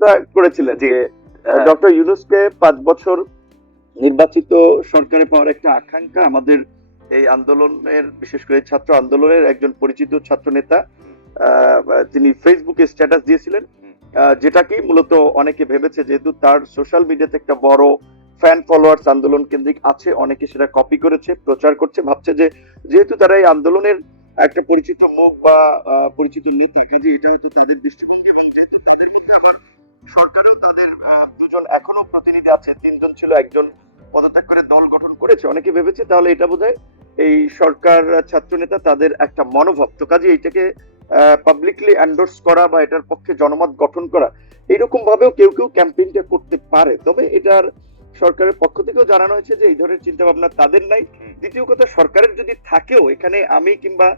প্রশ্নটা করেছিলেন যে হ্যাঁ। ডক্টর ইউনুসকে পাঁচ বছর নির্বাচিত সরকারে পাওয়ার একটা আকাঙ্ক্ষা আমাদের এই আন্দোলনের বিশেষ করে ছাত্র আন্দোলনের একজন পরিচিত ছাত্র নেতা তিনি ফেসবুকে স্ট্যাটাস দিয়েছিলেন আহ, যেটাকে মূলত অনেকে ভেবেছে যেহেতু তার সোশ্যাল মিডিয়াতে একটা বড় ফ্যান ফলোয়ার্স আন্দোলন কেন্দ্রিক আছে অনেকে সেটা কপি করেছে প্রচার করছে ভাবছে যে যেহেতু তারা এই আন্দোলনের একটা পরিচিত মুখ বা পরিচিত নীতি এটা হয়তো তাদের দৃষ্টিভঙ্গি এবং যেহেতু তাদের মধ্যে আবার সরকারেও তাদের দুজন এখনও প্রতিনিধি আছে তিনজন ছিল একজন পদত্যাগ করে দল গঠন করেছে অনেকে ভেবেছে তাহলে এটা বোধহয় এই সরকার ছাত্র নেতা তাদের একটা মনোভাব। তো কাজে এইটাকে পাবলিকলি এন্ডোর্স করা বা এটার পক্ষে জনমত গঠন করা এইরকম ভাবেও কেউ কেউ ক্যাম্পেইনটা করতে পারে। তবে এটার সরকারের পক্ষ থেকেও জানানো হয়েছে যে এই ধরনের চিন্তা ভাবনা তাদের নাই। দ্বিতীয় কথা সরকারের যদি থাকেও এখানে আমি কিংবা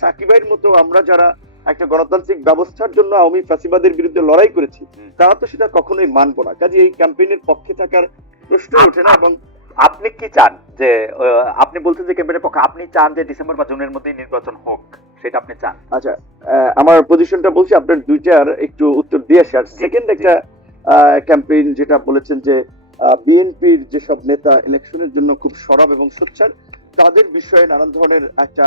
সাকিবের মতো আমরা যারা একটা গণতান্ত্রিক ব্যবস্থার জন্য আওয়ামী ফ্যাসিবাদের বিরুদ্ধে লড়াই করেছি তারা তো সেটা কখনোই মানবো না। কাজে এই ক্যাম্পেইনের পক্ষে থাকার প্রশ্ন ওঠে না এবং আপনি কি চান যে আপনি বলছেন যে ক্যাম্পেইনের পক্ষে আপনি চান যে ডিসেম্বর বা জুনের মধ্যেই নির্বাচন হোক সেটা আপনি চান? আচ্ছা আমার পজিশনটা বলছি আপনার দুইটার একটু উত্তর দিয়ে আসি। আর সেকেন্ড একটা ক্যাম্পেইন যেটা বলেছেন যে বিএনপির যেসব নেতা ইলেকশনের জন্য খুব সরব এবং সোচ্চার তাদের বিষয়ে নানান ধরনের একটা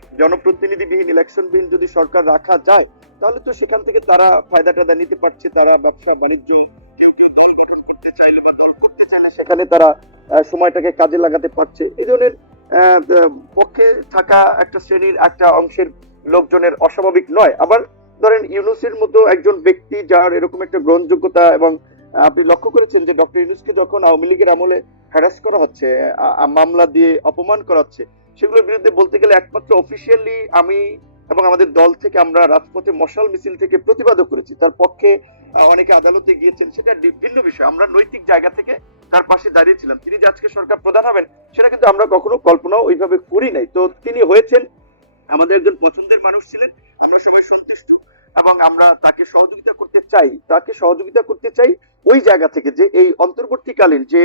জনপ্রতিনিধিবিহীন ইলেকশনবিহীন যদি সরকার রাখা যায়, তাহলে তো সেখান থেকে তারা ফায়দা টায়দা নিতে পারছে, তারা ব্যবসা বাণিজ্য সেখানে তারা সময়টাকে কাজে লাগাতে পারছে। এই ধরনের পক্ষে থাকা একটা শ্রেণির একটা অংশের লোকজনের অস্বাভাবিক নয়। আবার ধরেন ইউনুসের মতো একজন ব্যক্তি যার এরকম একটা গ্রহণযোগ্যতা এবং আপনি লক্ষ্য করেছেন যে ডক্টর ইউনুসকে যখন আওয়ামী লীগের আমলে হ্যারাস করা হচ্ছে মামলা দিয়ে অপমান করা হচ্ছে সেগুলোর বিরুদ্ধে বলতে গেলে একমাত্র অফিসিয়ালি আমি এবং আমাদের দল থেকে আমরা রাজপথে মশাল মিছিল থেকে প্রতিবাদও করেছি। তার পক্ষে অনেকে আদালতে গিয়েছেন, সেটা ভিন্ন বিষয়। আমরা নৈতিক জায়গা থেকে তার পাশে দাঁড়িয়েছিলাম। তিনি যে আজকে সরকার প্রধান হবেন, সেটা কিন্তু আমরা কখনো কল্পনাও ওইভাবে করি নাই। তো তিনি হয়েছেন, আমাদের একজন পছন্দের মানুষ ছিলেন, আমরা সবাই সন্তুষ্ট এবং আমরা তাকে সহযোগিতা করতে চাই। তাকে সহযোগিতা করতে চাই ওই জায়গা থেকে যে এই অন্তর্বর্তীকালীন যে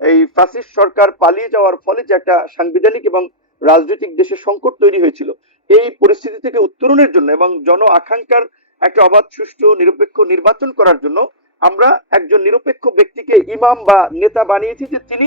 এই ফ্যাসিস্ট সরকার পালিয়ে যাওয়ার ফলে যে একটা সাংবিধানিক এবং রাজনৈতিক দেশে সংকট তৈরি হয়েছিল। এই পরিস্থিতি থেকে উত্তরণের জন্য এবং জন আকাঙ্ক্ষার একটা অবাধ, সুষ্ঠু, নিরপেক্ষ নির্বাচন করার জন্য আমরা একজন নিরপেক্ষ ব্যক্তিকে ইমাম বা নেতা বানিয়েছি যে তিনি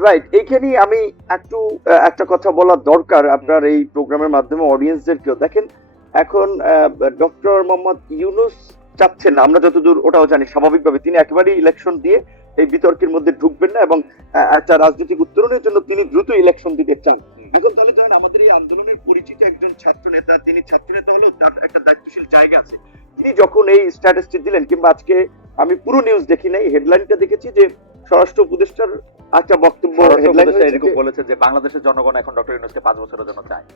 রাইট এইখানেই আমি একটু একটা কথা বলা দরকার আপনার এই প্রোগ্রামের মাধ্যমে অডিয়েন্সদেরকেও দেখেন, এখন ডক্টর মোহাম্মদ ইউনুস চাচ্ছেন, আমরা যতদূর ওটাও জানি, স্বাভাবিকভাবে তিনি একেবারেই ইলেকশন দিয়ে এই বিতর্কের মধ্যে ঢুকবেন না এবং একটা রাজনৈতিক উত্তরণের জন্য তিনি দ্রুত ইলেকশন দিতে চান। এখন তাহলে ধরেন আমাদের এই আন্দোলনের পরিচিত একজন ছাত্র নেতা তিনি ছাত্র নেতা হলেও তার একটা দায়িত্বশীল জায়গা আছে। তিনি যখন এই স্ট্যাটাসটি দিলেন, কিংবা আজকে আমি পুরো নিউজ দেখি নাই হেডলাইনটা দেখেছি যে স্বরাষ্ট্র উপদেষ্টার একটা বক্তব্য এরকম বলেছে যে বাংলাদেশের জনগণ এখন ডক্টর ইউনুসকে পাঁচ বছরের জন্য চায়।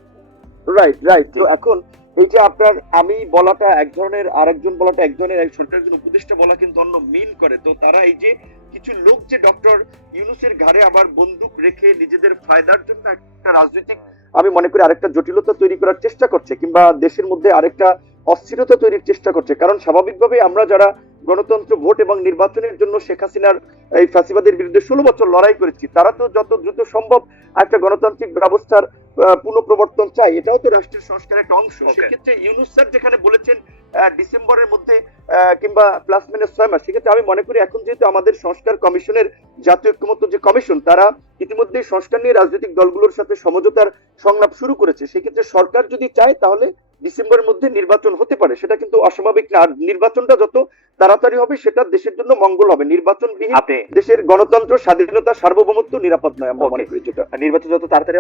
রাইট রাইট তো এখন এই যে আপনার আমি বলাটা এক ধরনের আরেকজন বলাটা এক ধরনের এক সরকার একজন উপদেষ্টা বলা কিন্তু অন্য মিন করে। তো তারা এই যে কিছু লোক যে ডক্টর ইউনুসের ঘাড়ে আবার বন্দুক রেখে নিজেদের ফায়দার জন্য একটা রাজনৈতিক আমি মনে করি আরেকটা জটিলতা তৈরি করার চেষ্টা করছে কিংবা দেশের মধ্যে আরেকটা অস্থিরতা তৈরির চেষ্টা করছে। কারণ স্বাভাবিকভাবে আমরা যারা গণতন্ত্র, ভোট এবং নির্বাচনের জন্য শেখ হাসিনার এই ফ্যাসিবাদের বিরুদ্ধে ষোলো বছর লড়াই করেছি। তারা তো যত দ্রুত সম্ভব একটা গণতান্ত্রিক ব্যবস্থার পুনঃপ্রবর্তন চাই এটাও তো রাষ্ট্রের সংস্কারের একটা অংশ। সেক্ষেত্রে ইউনুস স্যার যেখানে বলেছেন ডিসেম্বরের মধ্যে কিংবা প্লাস মাইনাস ছয় মাস সেক্ষেত্রে আমি মনে করি এখন যেহেতু আমাদের সংস্কার কমিশনের জাতীয় ঐক্যমত্য যে কমিশন তারা ইতিমধ্যে সংস্কার নিয়ে রাজনৈতিক দলগুলোর সাথে সমঝোতার সংলাপ শুরু করেছে। সেক্ষেত্রে সরকার যদি চায় তাহলে ডিসেম্বরের মধ্যে নির্বাচন হতে পারে। সেটা কিন্তু অস্বাভাবিক না। আর নির্বাচনটা যত তাড়াতাড়ি হবে সেটা দেশের জন্য মঙ্গল হবে। আপনি দেশের গণতন্ত্র স্বাধীনতা সার্বভৌমত্ব নিরাপদ নয় আমরা. মনে করি যেটা। নির্বাচন যত তাড়াতাড়ি